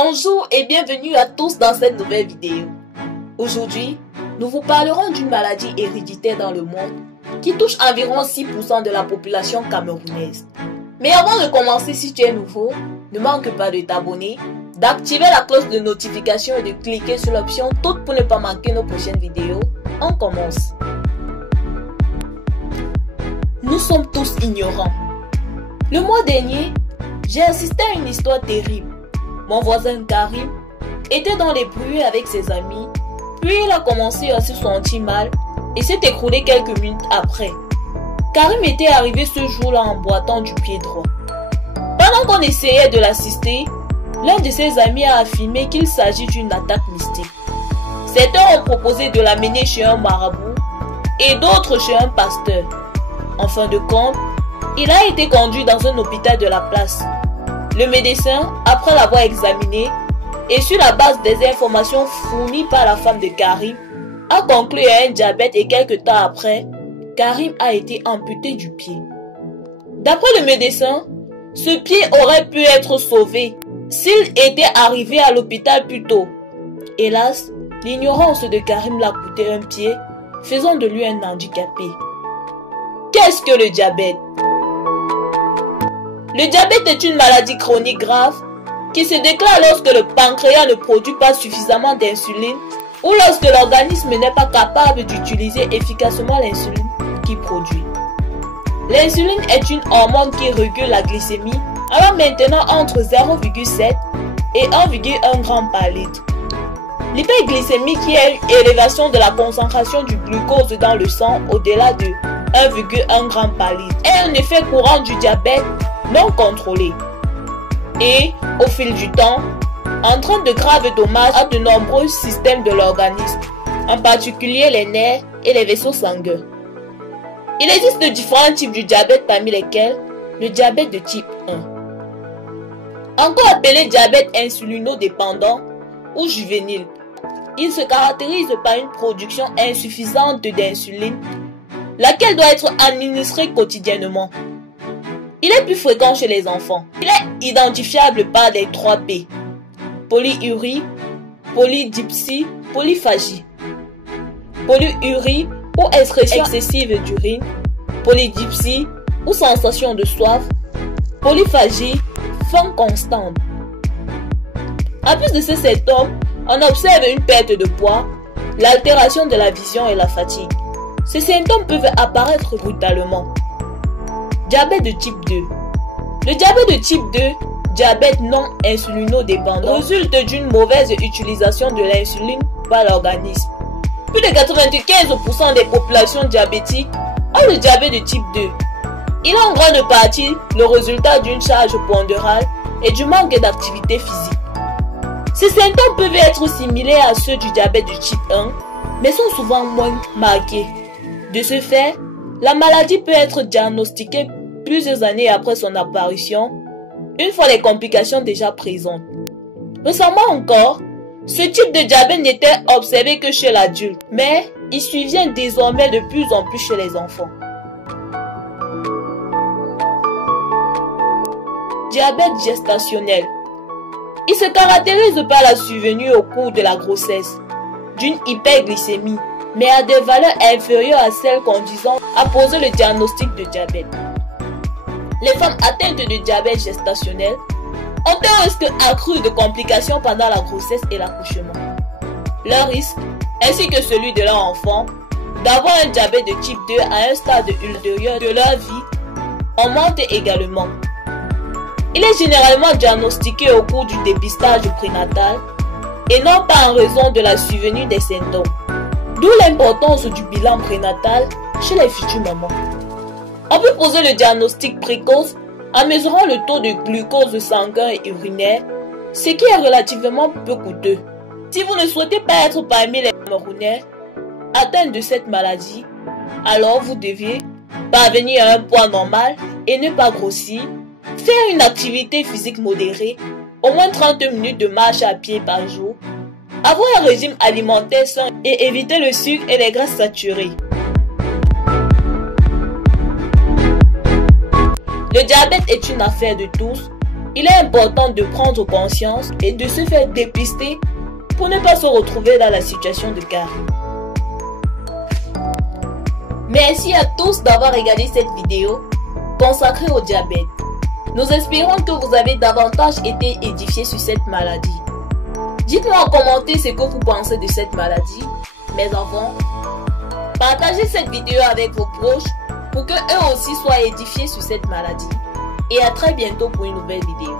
Bonjour et bienvenue à tous dans cette nouvelle vidéo. Aujourd'hui, nous vous parlerons d'une maladie héréditaire dans le monde qui touche environ 6% de la population camerounaise. Mais avant de commencer, si tu es nouveau, ne manque pas de t'abonner, d'activer la cloche de notification et de cliquer sur l'option toutes pour ne pas manquer nos prochaines vidéos. On commence. Nous sommes tous ignorants. Le mois dernier, j'ai assisté à une histoire terrible. Mon voisin Karim était dans les bruits avec ses amis, puis il a commencé à se sentir mal et s'est écroulé quelques minutes après. Karim était arrivé ce jour-là en boitant du pied droit. Pendant qu'on essayait de l'assister, l'un de ses amis a affirmé qu'il s'agit d'une attaque mystique. Certains ont proposé de l'amener chez un marabout et d'autres chez un pasteur. En fin de compte, il a été conduit dans un hôpital de la place. Le médecin, après l'avoir examiné et sur la base des informations fournies par la femme de Karim, a conclu à un diabète et quelques temps après, Karim a été amputé du pied. D'après le médecin, ce pied aurait pu être sauvé s'il était arrivé à l'hôpital plus tôt. Hélas, l'ignorance de Karim l'a coûté un pied, faisant de lui un handicapé. Qu'est-ce que le diabète? Le diabète est une maladie chronique grave qui se déclare lorsque le pancréas ne produit pas suffisamment d'insuline ou lorsque l'organisme n'est pas capable d'utiliser efficacement l'insuline qu'il produit. L'insuline est une hormone qui régule la glycémie allant maintenant entre 0,7 et 1,1 g par litre. L'hyperglycémie, qui est une élévation de la concentration du glucose dans le sang au-delà de 1,1 g par litre, est un effet courant du diabète non contrôlé et, au fil du temps, entraîne de graves dommages à de nombreux systèmes de l'organisme, en particulier les nerfs et les vaisseaux sanguins. Il existe de différents types de diabète, parmi lesquels le diabète de type 1. Encore appelé diabète insulinodépendant ou juvénile, il se caractérise par une production insuffisante d'insuline, laquelle doit être administrée quotidiennement. Il est plus fréquent chez les enfants. Il est identifiable par les 3 P: polyurie, polydipsie, polyphagie. Polyurie ou excrétion excessive d'urine, polydipsie ou sensation de soif, polyphagie, faim constante. En plus de ces symptômes, on observe une perte de poids, l'altération de la vision et la fatigue. Ces symptômes peuvent apparaître brutalement. Diabète de type 2. Le diabète de type 2, diabète non insulinodépendant, résulte d'une mauvaise utilisation de l'insuline par l'organisme. Plus de 95% des populations diabétiques ont le diabète de type 2. Il est en grande partie le résultat d'une charge pondérale et du manque d'activité physique. Ces symptômes peuvent être similaires à ceux du diabète de type 1, mais sont souvent moins marqués. De ce fait, la maladie peut être diagnostiquée plusieurs années après son apparition, une fois les complications déjà présentes. Récemment encore, ce type de diabète n'était observé que chez l'adulte, mais il survient désormais de plus en plus chez les enfants. Diabète gestationnel. Il se caractérise par la survenue au cours de la grossesse d'une hyperglycémie, mais à des valeurs inférieures à celles conduisant à poser le diagnostic de diabète. Les femmes atteintes de diabète gestationnel ont un risque accru de complications pendant la grossesse et l'accouchement. Leur risque, ainsi que celui de leur enfant, d'avoir un diabète de type 2 à un stade ultérieur de leur vie augmente également. Il est généralement diagnostiqué au cours du dépistage prénatal et non pas en raison de la survenue des symptômes. D'où l'importance du bilan prénatal chez les futures mamans. On peut poser le diagnostic précoce en mesurant le taux de glucose sanguin et urinaire, ce qui est relativement peu coûteux. Si vous ne souhaitez pas être parmi les Camerounais atteints de cette maladie, alors vous devez parvenir à un poids normal et ne pas grossir, faire une activité physique modérée, au moins 30 minutes de marche à pied par jour, avoir un régime alimentaire sain et éviter le sucre et les graisses saturées. Le diabète est une affaire de tous. Il est important de prendre conscience et de se faire dépister pour ne pas se retrouver dans la situation de Carrie. Merci à tous d'avoir regardé cette vidéo consacrée au diabète. Nous espérons que vous avez davantage été édifiés sur cette maladie. Dites-nous en commentaire ce que vous pensez de cette maladie. Mais avant, partagez cette vidéo avec vos proches pour qu'eux aussi soient édifiés sur cette maladie. Et à très bientôt pour une nouvelle vidéo.